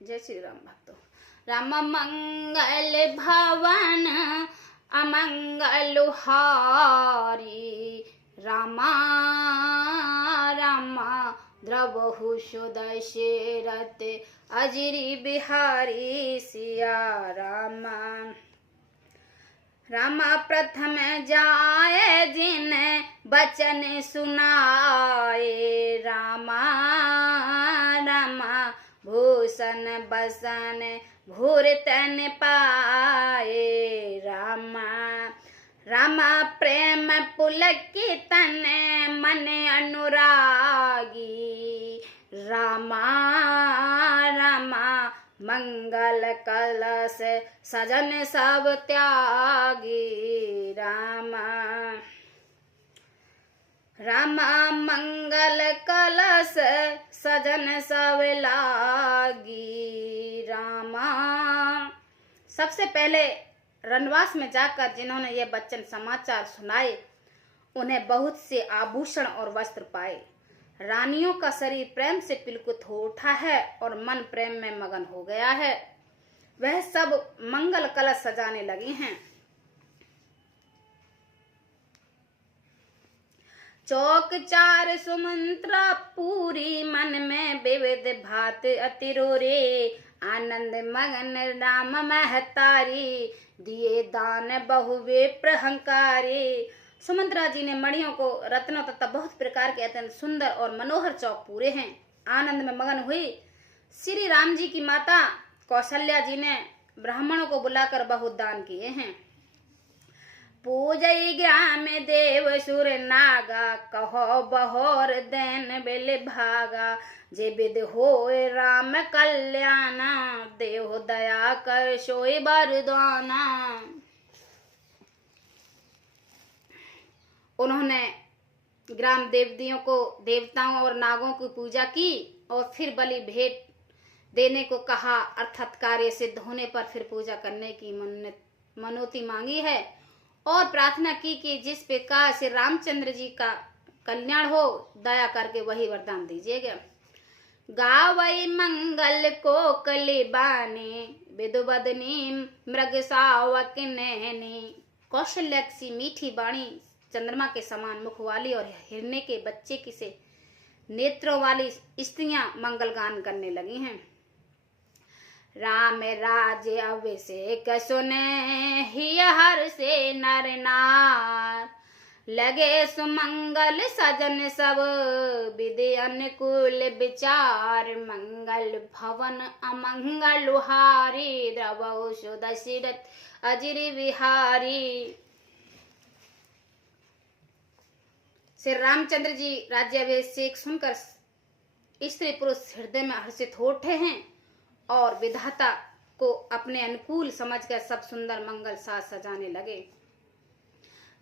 जय श्री राम भक्तों। राम मंगल भवन अमंगल हारी, रामा रामा द्रवहु सुदशरथ अजिरि बिहारी सिया रामा। रामा प्रथम जाए जिन बचन सुनाए, रामा रामा भूषण बसन भूर तन पाए, रामा रामा प्रेम पुलकितन मन अनुरागी, रामा रामा मंगल कलश सजन सब त्यागी, रामा रामा मंगल कलश सजन सब लागी, रामा। सबसे पहले रनवास में जाकर जिन्होंने ये वचन समाचार सुनाए, उन्हें बहुत से आभूषण और वस्त्र पाए। रानियों का शरीर प्रेम से पिलकुत हो उठा है और मन प्रेम में मगन हो गया है। वह सब मंगल कलश सजाने लगी हैं। चौक चार सुमंत्रा पूरी, मन में विविध भात अतिरोरे, आनंद मगन राम महतारी, दिए दान बहुवे प्रहंकारी। सुमंत्रा जी ने मणियों को रत्नों तथा बहुत प्रकार के अत्यंत सुंदर और मनोहर चौक पूरे हैं। आनंद में मगन हुई श्री राम जी की माता कौशल्या जी ने ब्राह्मणों को बुलाकर बहुत दान किए हैं। पूजई ग्राम देव सुर नागा, कहो बहोर दैन बिल भागा, जे विद होए राम कल्याणा, देव दया कर सोई बरदाना। उन्होंने ग्राम देवतियों को, देवताओं और नागों की पूजा की और फिर बलि भेंट देने को कहा, अर्थात कार्य सिद्ध होने पर फिर पूजा करने की मनोती मांगी है और प्रार्थना की कि जिस प्रकार से रामचंद्र जी का कल्याण हो, दया करके वही वरदान दीजिएगा। गावई मंगल को कली बानी, विदुबदनी मृग सावक नैनी। कौशल्या की मीठी बाणी, चंद्रमा के समान मुख वाली और हिरने के बच्चे की से नेत्रों वाली स्त्रियां मंगल गान करने लगी हैं। राम राज्य अभिषेक सुने ही हर से नर नार, लगे सुमंगल सजन सब विधि अनुकूल विचार, मंगल भवन अमंगल हारी, द्रवहु सुदशरथ अजिरि बिहारी। श्री रामचंद्र जी राज्याभिषेक सुनकर स्त्री पुरुष हृदय में हर्षित हो उठे हैं और विधाता को अपने अनुकूल समझकर सब सुंदर मंगल साज सजाने लगे।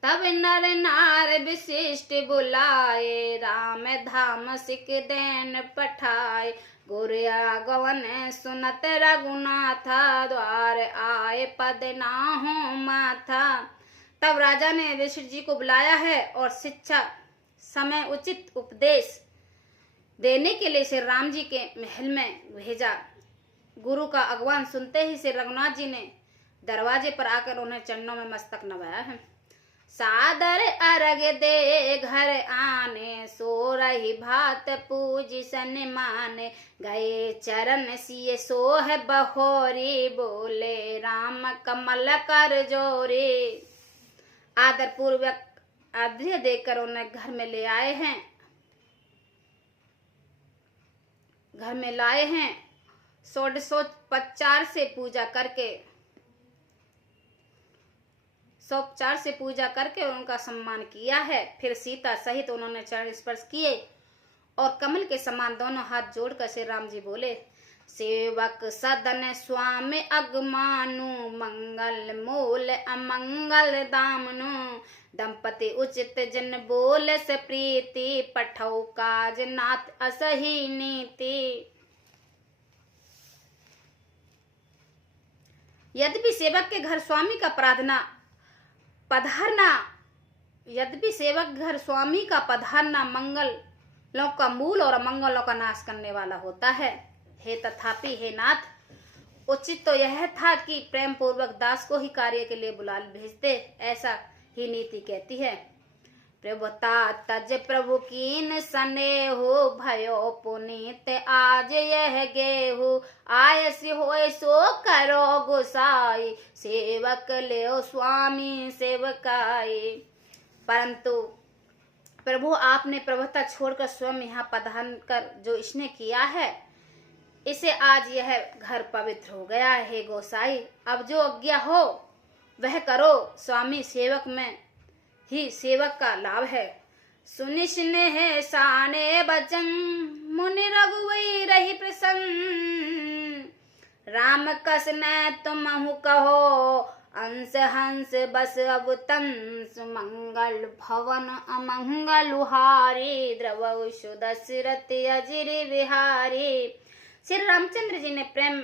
तब नर नार विशिष्ट बुलाए, राम धाम सिक देन पठाए, गुरिया गवन सुनत रघुनाथा, द्वार आए पद नाहु माथा। तब राजा ने वशिष्ठ जी को बुलाया है और शिक्षा समय उचित उपदेश देने के लिए श्री राम जी के महल में भेजा। गुरु का आह्वान सुनते ही श्री रघुनाथ जी ने दरवाजे पर आकर उन्हें चरणों में मस्तक नवाया है। सादर अर्घ दे घर आने, सो रही भात पूज सन माने, गए चरण सिए सोह बहोरी, बोले राम कमल कर जोरे। आदर पूर्वक आदर्य देकर उन्हें घर में ले आए हैं, घर में लाए हैं। षोडशोपचार से पूजा करके उनका सम्मान किया है। फिर सीता सहित उन्होंने चरण स्पर्श किए और कमल के समान दोनों हाथ जोड़कर श्री राम जी बोले, सेवक सदन स्वामी अगमानु, मंगल मूल अमंगल दामनु, दंपति उचित जिन बोले से प्रीति, पठौ काज नाथ असही नीति। यद्यपि सेवक के घर स्वामी का पधारना मंगलों का मूल और अमंगलों का नाश करने वाला होता है। हे तथापि हे नाथ, उचित तो यह था कि प्रेम पूर्वक दास को ही कार्य के लिए बुला भेजते, ऐसा ही नीति कहती है। प्रभुता तज प्रभु कीन सने हो भयो पुनीत, आज यह गेहू आयस होय सो करो गोसाई, सेवक ले स्वामी सेवकाई। परंतु प्रभु आपने प्रभुता छोड़कर स्वयं यहाँ पधार कर जो इसने किया है, इसे आज यह घर पवित्र हो गया है। हे गोसाई, अब जो आज्ञा हो वह करो, स्वामी सेवक में ही सेवक का लाभ है। सुनि स्नेह साने बचन, मुनि रघुवीर रही प्रसन्न, राम कस न तुमहु कहो, अंश हंस बस अब तंस, मंगल भवन अमंगल हारी, द्रवशु दशरथ अजिर विहारी। श्री रामचंद्र जी ने प्रेम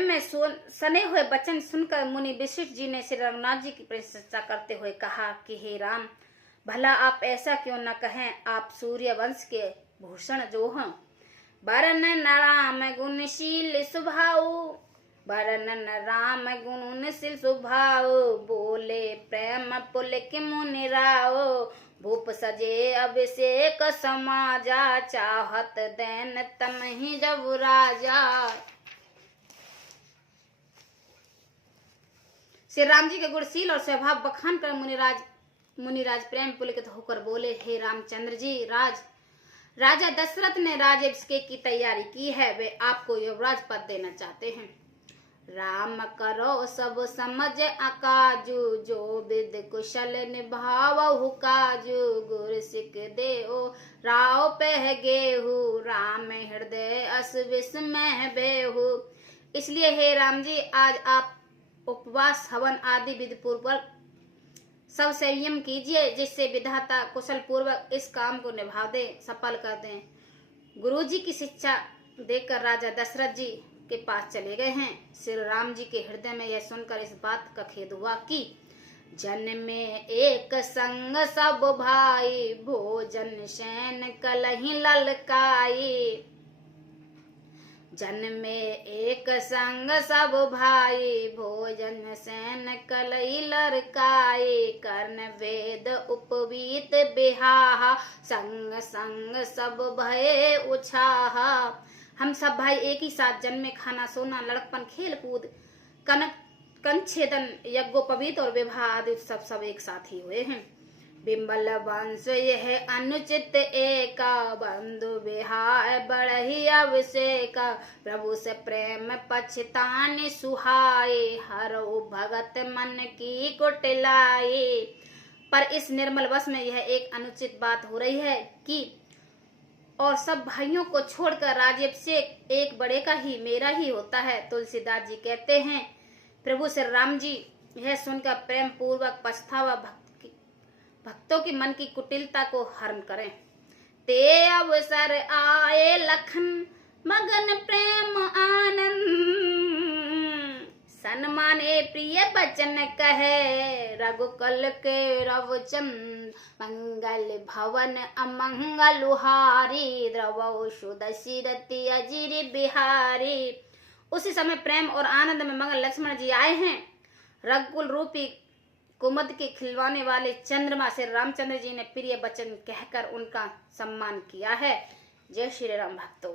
में सने हुए वचन सुनकर मुनि वशिष्ठ जी ने श्री रघुनाथ जी की प्रशंसा करते हुए कहा कि हे राम, भला आप ऐसा क्यों न कहें, आप सूर्य वंश के भूषण जो हैं। बरन राम गुणशील स्वभाव, बरन राम गुणशील स्वभाव, बोले प्रेम पुलक मुनि राव, भूप सजे अभिषेक समाजा, चाहत दैन तम ही जब राजा। श्री राम जी के गुणशील और स्वभाव बखान कर मुनिराज प्रेम पुलकित होकर बोले, हे रामचंद्र जी, राजा दशरथ ने राज्याभिषेक की तैयारी की है, वे आपको युवराज पद देना चाहते हैं। राम करो सब समझ अकाजू, जो विद कुशल निभावहु काजू, गुर सिख देओ राव पह गेहू, राम हृदय अस विस्मय बेहू। इसलिए हे राम जी, आज आप उपवास हवन आदि विधि पूर्वक सब संयम कीजिए, जिससे विधाता कुशल पूर्वक इस काम को निभा दे, सफल कर दें। गुरुजी की शिक्षा देकर राजा दशरथ जी के पास चले गए हैं। श्री राम जी के हृदय में यह सुनकर इस बात का खेद हुआ कि जन में एक संग सब भाई, भोजन शयन कलहि ललकाई। जन में एक संग सब भाई, भोजन शयन कलहि ललकाई। कर्ण वेद उपवीत बिहाहा, संग संग सब भय उछाहा। हम सब भाई एक ही साथ जन्मे, खाना सोना लड़कपन खेल कूद कंछेदन यज्ञोपवीत और विवाह आदि सब एक साथ ही हुए हैं। बिंबल वंश यह अनुचित एका, बंधु विहाय बढ़ही अभिषेका। प्रभु से प्रेम पछतान सुहाए, हरऊ भगत मन की कुटिलाई। पर इस निर्मल वश में यह एक अनुचित बात हो रही है कि और सब भाइयों को छोड़कर राज्याभिषेक एक बड़े का ही, मेरा ही होता है। तुलसीदास जी कहते हैं, प्रभु श्री राम जी यह सुनकर प्रेम पूर्वक पछतावा भक्तों के मन की कुटिलता को हरण करें। ते अवसर आए लखन मगन प्रेम आनंद, सन्माने प्रिय बचन कहे, रघुकुल के रवचंद। मंगल भवन अमंगल हारी, द्रवशु दशरथ अजिर बिहारी। उसी समय प्रेम और आनंद में मगन लक्ष्मण जी आए हैं। रघुकुल रूपी कुमुद के खिलवाने वाले चंद्रमा से रामचंद्र जी ने प्रिय वचन कहकर उनका सम्मान किया है। जय श्री राम भक्तों।